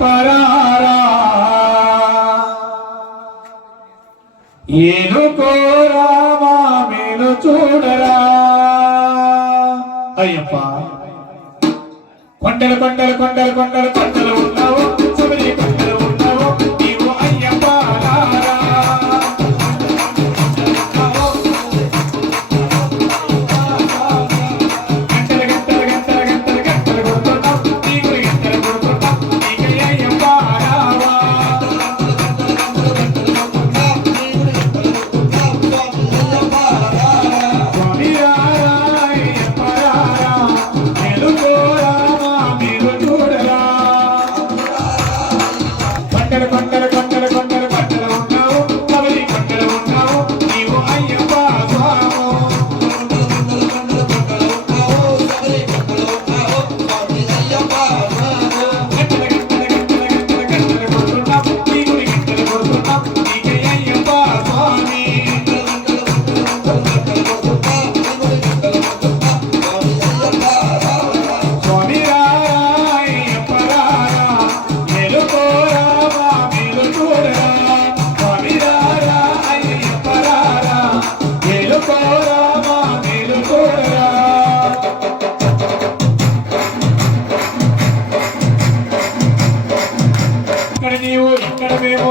పరారా ఏలుకోరామా మేలు చూడరా అయ్యప్ప కొండలు కొండలు కొండలు కొండలు కొండలు ఉన్నావు శబరి కొండలు ఉన్నావు నీవు అయ్యప్ప రారా గంటలు గంటలు గంటలు గంటలు గంటలు కొడుతున్నావు నీకు గంటలు కొడుతున్నావు నీకు అయ్యప్ప రావా స్వామి రారా అయ్యప్ప రారా మేలుకోరామా మేలు చూడరా కొండలు కొండలు కొండలు కొండలు కొండలు ఉన్నావు శబరి కొండలు ఉన్నావు నీవు అయ్యప్ప స్వామి గంటలు గంటలు గంటలు గంటలు గంటలు కొడుతున్నావు నీకు గంటలు కొడుతున్నావు నీకే అయ్యప్ప స్వామి స్వామి రారా అయ్యప్ప రారా మేలుకోరామా మేలు చూడరా స్వామి రారా అయ్యప్ప రారా మేలుకోరామా మేలు చూడరా ఇక్కడ నీవు ఇక్కడ మేము